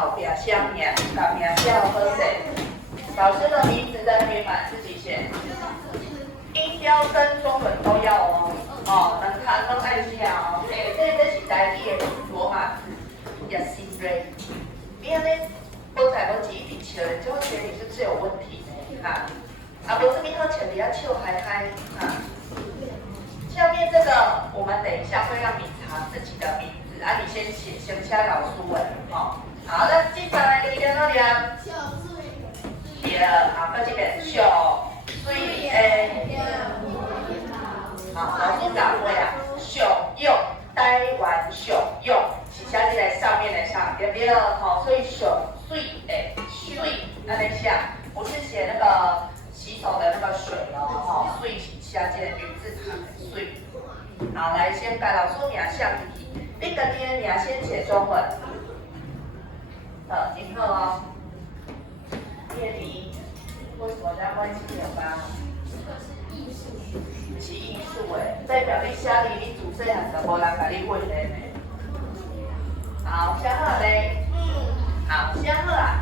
后边写名，把名写好势。老师的名字在黑板自己写。音标跟中文都要哦，能看都爱写哦。这是台语的罗马字，也是对。你安尼，我才我自己比笑的，就会觉得你是不是有问题呢？哈，啊，不是你好笑的要笑嗨嗨哈。下面这个，我们等一下会让你查自己的名字，啊，你先写，先写老师文，好，那接下来你要哪里啊？对，好，到这边小水的，好，老师讲过呀，常用，台湾常用，是写在上面的上，对不对？好，所以上水的水，安尼写，不是写那个洗手的那个水哦，水是写这个女字旁的水。好，来先把老师名写进去，你家己的名先写中文。今后哦。叶梨，为什么在关系有吧？是艺术诶，代表你写哩，你自细汉就无人甲你训练诶。好，写好嘞。好，写好啊。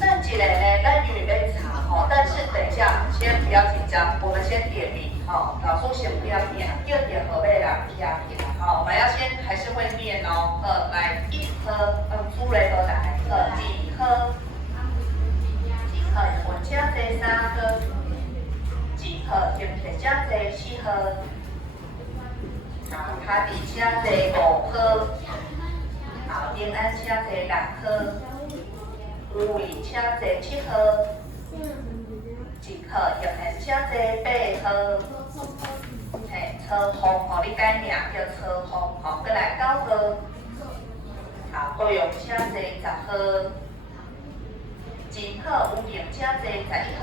这几个呢，咱预备查吼，但是等一下先不要紧张，我们先点名吼，老师先不要念，叫点河北人听听。好，我们要先还是会念哦。来一颗，朱雷和来，几颗。文请坐3号，一号金铁请坐4号，卡迪请坐5号，丁安请坐6号，吴伟请坐7号，一号叶贤请坐8号，车红吼，你改名叫车红，好，再来9号，高勇请坐10号。真好，有名请坐11号，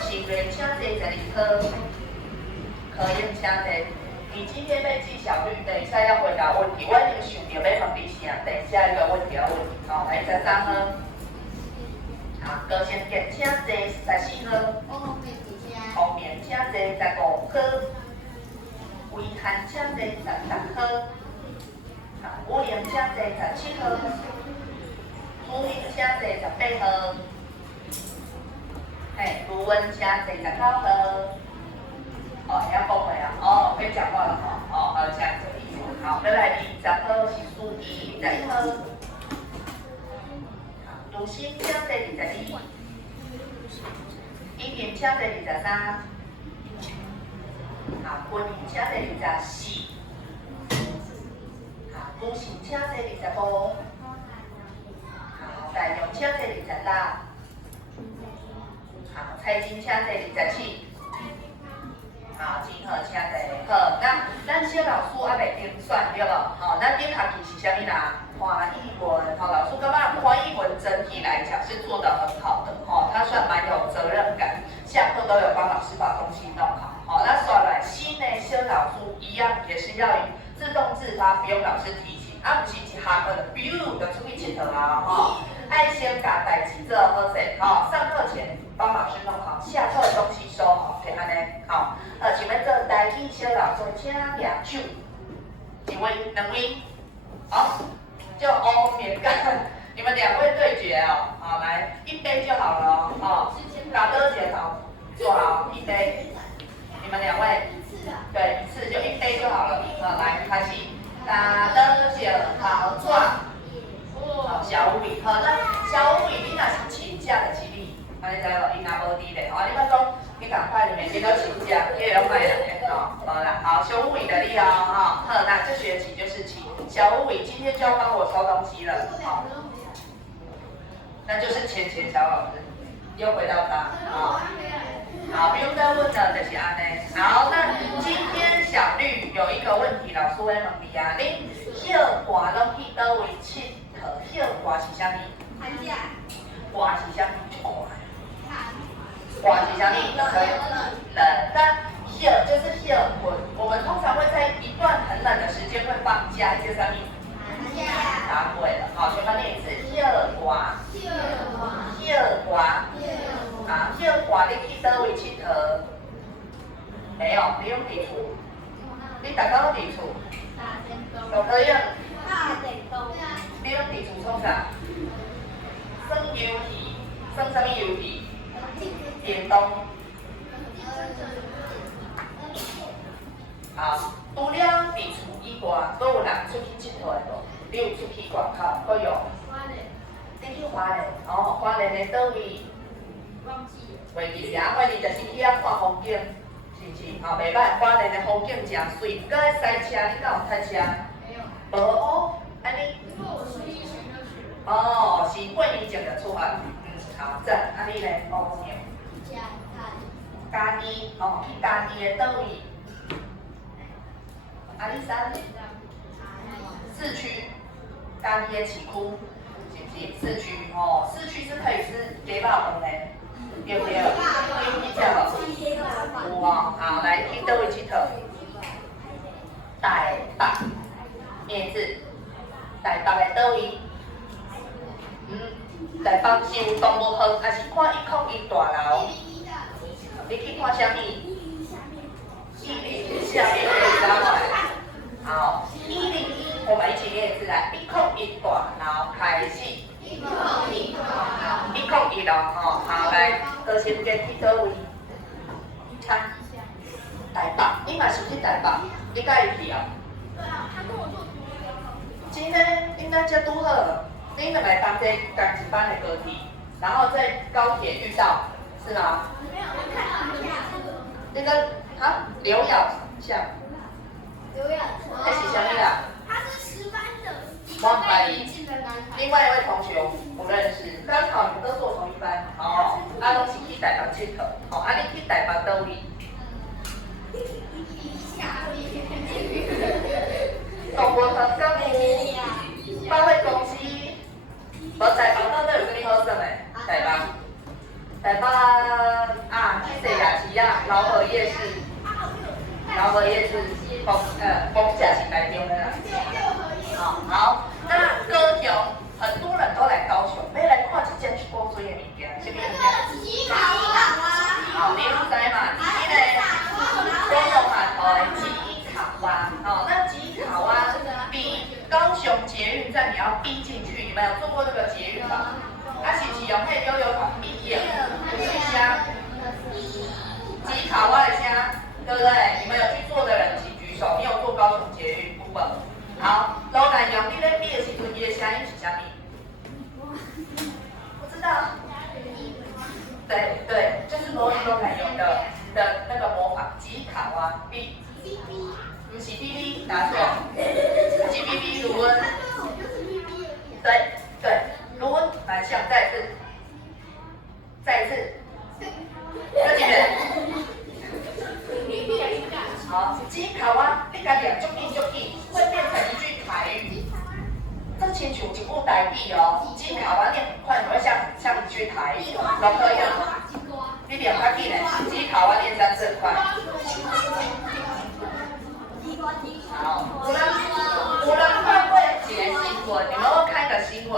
新月请坐12号，可用请坐。你今天被记小绿，等一下要回答问题。我已经想到要问你啥，等一下一个问题要问你。好，来13号，高先杰请坐14号，洪明请坐15号，魏涵请坐16号，吴玲请坐17号。朱明请坐18号，卢文请坐19号。要讲话啊，可以讲话了好，这样子的意思。好，再来20号是苏怡21号，卢鑫请坐22，依婷请坐23，君怡请坐24，朱成请坐25。大勇请坐26，蔡金请坐27，金鹤请坐好。咱小老师还袂定算对无？咱顶下去是啥物啦？华译文，老师感觉华译文整体来讲是做得很好的，他算蛮有责任感，下课都有帮老师把东西弄好。那刷软新呢，小老师一样也是要自动自发，不用老师提醒，不是一下课就出去佚佗啊，爱先把代志做好势，上课前帮老师弄好，下课的东西收好，可以安尼，好，请问这台语小老师请两手，一位、两位，好，就欧免干，你们2位对决哦，好，来一杯就好了哦，打多少好，做好一杯，你们2位，对，一次就一杯就好了，来开始，打多少好做。小五好，那小五你若是请假的是你，安尼知无？伊若无伫咧，你莫讲，你赶快你每天都请假，你也要卖人好啦，好，小五的你好，那这学期就是请小五今天就要帮我收东西了，好，那就是钱小老师，又回到他，好，不用再问了，就是安尼。好，那今天小绿有一个问题，老师会问你啊，你休寒拢去倒位佚？休寒是啥物？寒假。寒是啥物？寒是啥物？冷。但休就是休困。我们通常会在一段很冷的时间会放假，叫啥物？寒假。答对了，好，全班念一次。休寒。休寒你去倒位佚佗？没有，你用地图。你大家都地图。都可以。你用算什么游戏？电动。好，除了伫厝以外，阁有人出去佚佗的无？你有出去外口，阁有？你去花莲？哦，花莲的倒位？忘记了。袂记啊，反正就是去遐看风景，是不是？哦，袂歹，花莲的风景真水。搁爱塞车，你敢有塞车？没有。无哦，安尼。因为我11前就去了。哦，是8年前就出发。好，赞。啊，你咧？哦，有。嘉义，哦，去嘉义的倒位？阿里山。市区。嘉义的市区，是不是？市区哦，市区是可以吃鸡肉饭的，对不对？你去吃无？有哦，好，来去倒位佚佗？台北，名字，台北的倒位？台北是有动物园，还是看101大楼？你去看啥物？101下面可以找来。好，101，我们一起念字来，101大楼开始。101哦，好来，高先生去倒位？台北，你嘛是去台北？你敢会去啊？对啊，他跟我坐同一班。真的，恁咱遮拄好，恁两个同齐同一班的高铁，然后在高铁遇到，是吗？没有，我看到一下。那个啊，刘耀像，那是啥物啦？他是10班的，我唔捌伊。进的男孩。另外一位同学不认识，刚好你们都坐同一班，哦，啊，拢是去台北佚佗，哦，啊，你去台北倒位？动物园敢有百货公司？无台北那都有啥物好耍的？台北，台北啊，去踅夜市啊，老河夜市，老河夜市，逢甲是台中的啦。好，那高雄很多人都来高雄，要来看一件去古锥的物件，什么物件？吉考啊！哦，你拢知嘛？你个高雄码头的吉考啊，哦，那吉考啊，比高雄捷运站你要逼进去，你们有坐过那个捷运吧？啊，是不是用迄悠游卡逼的？有一声，吉考啊的声，对不对？你们有去坐的人请举手，你有坐高雄捷运部分？好，老板娘，你在逼的时候，你的声音是啥物？不知道。对对，就是罗宇都敢用的那个模仿吉考啊，B，不是 BB， 答错，是 BB 卢恩。对对，卢恩蛮像，再一次，这几遍。好，吉考啊，你家念足紧，会变成一句台语。这亲像一部台语哦，吉考啊念很快，会像一句台语，可以啊。你念较紧嘞，吉考啊念3次快。好，有人看过一个新闻，你们会看一个新闻，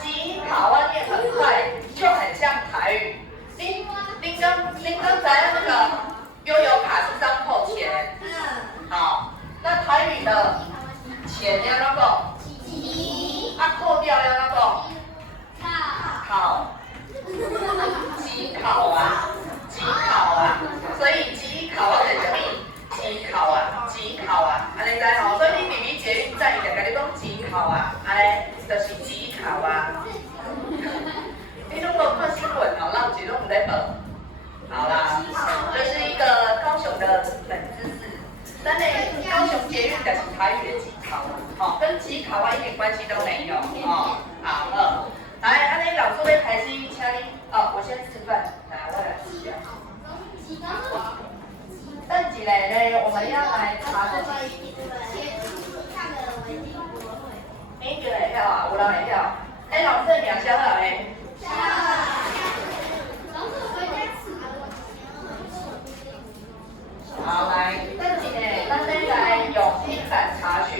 吉考啊念很快，就很像台语。您刚才那个悠游卡是张扣钱，好，那台语的钱要哪个？啊，扣掉要哪个？考，吉考啊，所以吉考啊是什么？吉考啊，安尼知吼？所以你明明捷运站伊就甲你讲吉考啊，安尼就是吉考啊。你拢无看新闻哦，咱有一拢唔在报。好啦，这是一个高雄的冷知识。咱的高雄捷运就是台语的吉考，哦，跟吉考啊一点关系都没有哦。好，来，安尼老师要开始，请你哦，我先示范，来，我来试一下。等一下呢，我们要来查这个。你就会晓啊？有人会晓？哎，老师名晓了没？好，来，等一下，咱来用平板查询，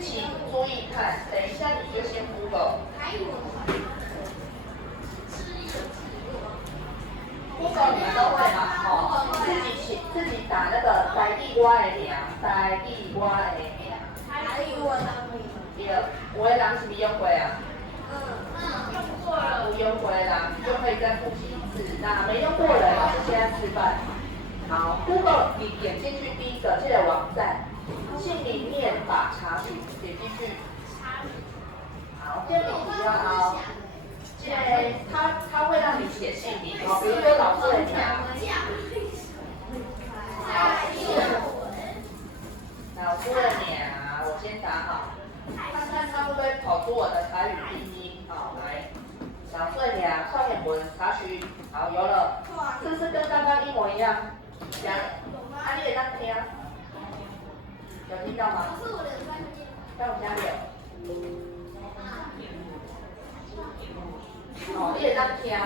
请注意看，等一下你就先 Google。Google 你们都会嘛？哦，自己打那个台地我的名，台地我的名。对，有的人是不是用过啊？用过了。有用过的啦，你就可以再复习一次。那没用过的，老师现在示范。好 ，Google 你点进去第一个这个网站，姓名念法查询，点进去。好，这个比较好。这它会让你写姓名哦，比如说老师的名。老师的名，我先打好，看看它会不会跑出我的台语拼音。好，来，老师的名，双眼文查询，好，有了，是不是跟刚刚一模一样？讲，你会当听，有听到吗？在我家里有。哦，你会当听，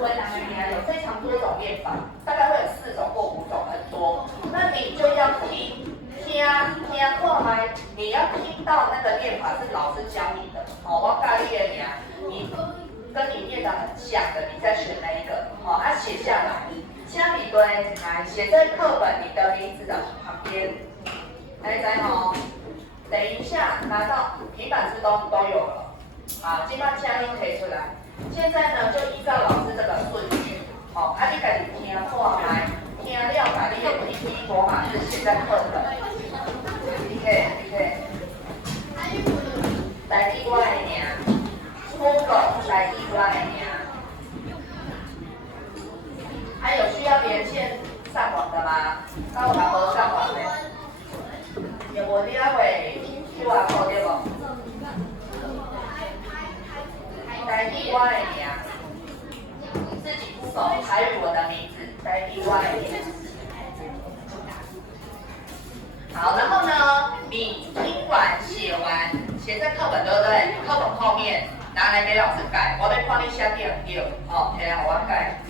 文人的名有非常多种念法，大概会有4种或5种，很多。那你就要听看麦，你要听到那个念法是老师教你的。哦，我教你的名，你跟你念的很像的，你再选那一个。哦，写下来，下笔对，来写在课本你的名字的旁边。来，哦，等一下拿到平板是都有了。好，今把声音提出来。现在呢，就依照老师这个顺序，哦，你家己听看麦，听了把你的 PPT 罗马字写在课本。你可以。来第我的名 ，Google 来第我的名。还有需要连线上网的吗？那我还没上网呢。有无你啊会 QR code 对不？来第我的名，自己 Google 台语我的名字，来第我的名。好，然后呢，你听完写完，写在课本对不对？课本后面拿来给老师改，我要看你写对唔对，哦，摕来给我改。